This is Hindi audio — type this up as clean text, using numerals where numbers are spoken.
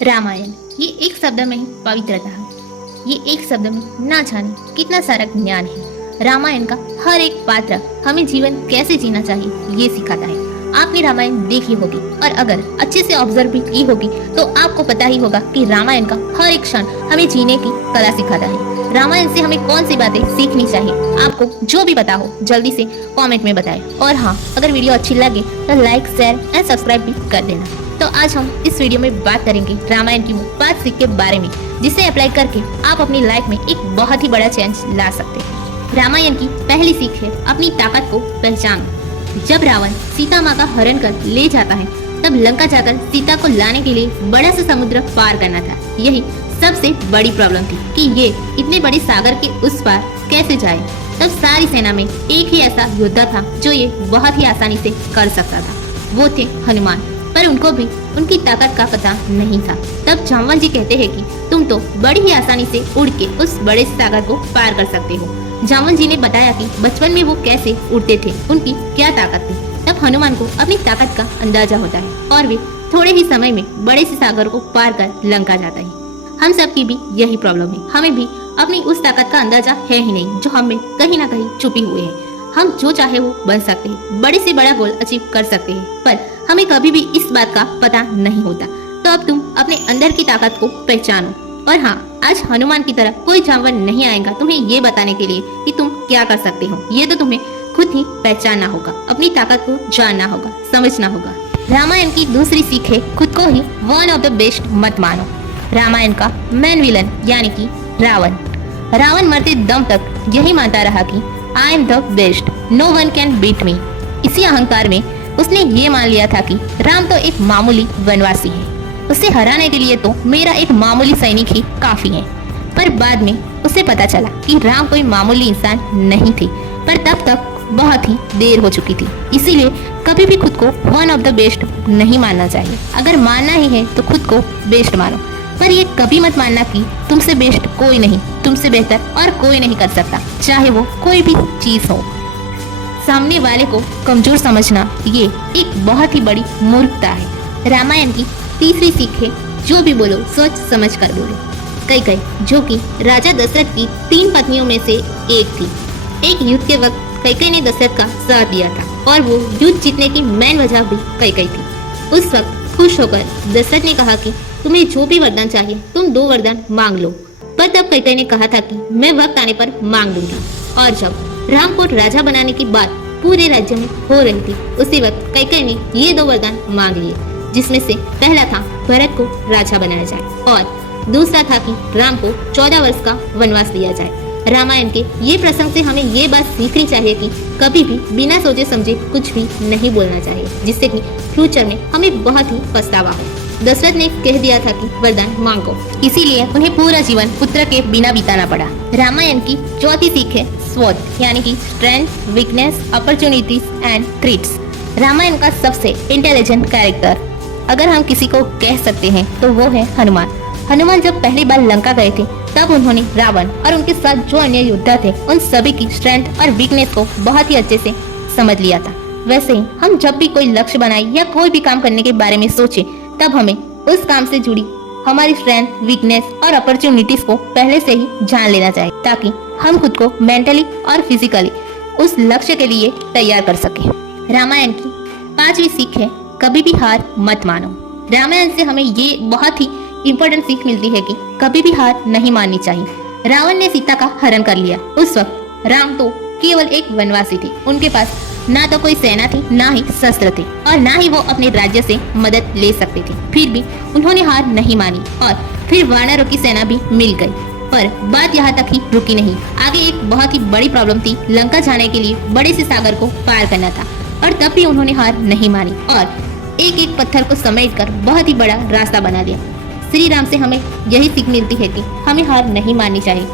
रामायण ये एक शब्द में ही पवित्रता है। ये एक शब्द में ना जाने कितना सारा ज्ञान है। रामायण का हर एक पात्र हमें जीवन कैसे जीना चाहिए ये सिखाता है। आपने रामायण देखी होगी और अगर अच्छे से ऑब्जर्व भी की होगी तो आपको पता ही होगा कि रामायण का हर एक क्षण हमें जीने की कला सिखाता है। रामायण से हमें कौन सी बातें सीखनी चाहिए, आपको जो भी पता हो जल्दी से कमेंट में बताएं। और हाँ, अगर वीडियो अच्छी लगे तो लाइक, शेयर एंड सब्सक्राइब भी कर देना। तो आज हम इस वीडियो में बात करेंगे रामायण की वो 5 सीख के बारे में, जिसे अप्लाई करके आप अपनी लाइफ में एक बहुत ही बड़ा चेंज ला सकते हैं। रामायण की पहली सीख है अपनी ताकत को पहचानो। जब रावण सीता माँ का हरण कर ले जाता है तब लंका जाकर सीता को लाने के लिए बड़ा सा समुद्र पार करना था। यही सबसे बड़ी प्रॉब्लम थी कि ये इतने बड़े सागर के उस पार कैसे जाए। तब सारी सेना में एक ही ऐसा योद्धा था जो ये बहुत ही आसानी से कर सकता था, वो थे हनुमान। पर उनको भी उनकी ताकत का पता नहीं था। तब जामवंत जी कहते हैं कि तुम तो बड़ी ही आसानी से उड़ के उस बड़े सागर को पार कर सकते हो। जामवंत जी ने बताया कि बचपन में वो कैसे उड़ते थे, उनकी क्या ताकत थी। तब हनुमान को अपनी ताकत का अंदाजा होता है और वे थोड़े ही समय में बड़े से सागर को पार कर लंका जाता है। हम सब की भी यही प्रॉब्लम है, हमें भी अपनी उस ताकत का अंदाजा है ही नहीं जो हमें कहीं ना कहीं छुपी हुई है। हम जो चाहे वो बन सकते हैं, बड़े से बड़ा गोल अचीव कर सकते हैं, पर हमें कभी भी इस बात का पता नहीं होता। तो अब तुम अपने अंदर की ताकत को पहचानो। और हाँ, आज हनुमान की तरह कोई जानवर नहीं आएगा तुम्हें ये बताने के लिए कि तुम क्या कर सकते हो। ये तो तुम्हें खुद ही पहचानना होगा, अपनी ताकत को जानना होगा, समझना होगा। रामायण की दूसरी सीख है खुद को ही वन ऑफ द बेस्ट मत मानो। रामायण का मेन विलन यानी कि रावण मरते दम तक यही मानता रहा कि I am the best, no one can beat me. इसी अहंकार में उसने ये मान लिया था कि राम तो एक मामूली वनवासी है, उसे हराने के लिए तो मेरा एक मामूली सैनिक ही काफी है। पर बाद में उसे पता चला कि राम कोई मामूली इंसान नहीं थे, पर तब तक बहुत ही देर हो चुकी थी। इसीलिए कभी भी खुद को वन ऑफ द बेस्ट नहीं मानना चाहिए। अगर मानना ही है तो खुद को बेस्ट मानो, पर ये कभी मत मानना कि तुमसे बेस्ट कोई नहीं, तुमसे बेहतर और कोई नहीं कर सकता, चाहे वो कोई भी चीज हो। सामने वाले को कमजोर समझना ये एक बहुत ही बड़ी मूर्खता है। रामायण की तीसरी सीख है जो भी बोलो सोच समझ कर बोलो। कैकेयी जो कि राजा दशरथ की 3 पत्नियों में से एक थी। एक युद्ध के वक्त कैकेयी ने दशरथ का साथ दिया था और वो युद्ध जीतने की मेन वजह भी कैकेयी थी। उस वक्त खुश होकर दशरथ ने कहा कि तुम्हें जो भी वरदान चाहिए तुम 2 वरदान मांग लो। पर तब कैकेयी ने कहा था कि मैं वक्त आने पर मांग लूंगी। और जब राम को राजा बनाने की बात पूरे राज्य में हो रही थी, उसी वक्त कैकेयी ने ये 2 वरदान मांग लिए, जिसमें से पहला था भरत को राजा बनाया जाए और दूसरा था कि राम को 14 वर्ष का वनवास दिया जाए। रामायण के ये प्रसंग से हमें ये बात सीखनी चाहिए कि कभी भी बिना सोचे समझे कुछ भी नहीं बोलना चाहिए, जिससे कि फ्यूचर में हमें बहुत ही पछतावा हो। दशरथ ने कह दिया था कि वरदान मांगो, इसीलिए उन्हें पूरा जीवन पुत्र के बिना बिताना पड़ा। रामायण की चौथी सीख है स्वॉट यानी कि strength, weakness, opportunities and threats. Ramayana का सबसे इंटेलिजेंट कैरेक्टर अगर हम किसी को कह सकते हैं तो वो है हनुमान। हनुमान जब पहली बार लंका गए थे तब उन्होंने रावण और उनके साथ जो अन्य योद्धा थे उन सभी की स्ट्रेंथ और वीकनेस को बहुत ही अच्छे से समझ लिया था। वैसे ही हम जब भी कोई लक्ष्य बनाए या कोई भी काम करने के बारे में सोचे तब हमें उस काम से जुड़ी हमारी स्ट्रेंथ, वीकनेस और अपॉर्चुनिटीज को पहले से ही जान लेना चाहिए, ताकि हम खुद को मेंटली और फिजिकली उस लक्ष्य के लिए तैयार कर सके। रामायण की 5वीं सीख है कभी भी हार मत मानो। रामायण से हमें ये बहुत ही इम्पोर्टेंट सीख मिलती है कि कभी भी हार नहीं माननी चाहिए। रावण ने सीता का हरण कर लिया। उस वक्त राम तो केवल एक वनवासी थे, उनके पास ना तो कोई सेना थी, ना ही शस्त्र थे और ना ही वो अपने राज्य से मदद ले सकते थे। फिर भी उन्होंने हार नहीं मानी और फिर वानरों की सेना भी मिल गई। पर बात यहाँ तक ही रुकी नहीं, आगे एक बहुत ही बड़ी प्रॉब्लम थी। लंका जाने के लिए बड़े से सागर को पार करना था और तब भी उन्होंने हार नहीं मानी और एक एक पत्थर को समेटकर बहुत ही बड़ा रास्ता बना लिया। श्री राम से हमें यही सीख मिलती है कि हमें हार नहीं माननी चाहिए।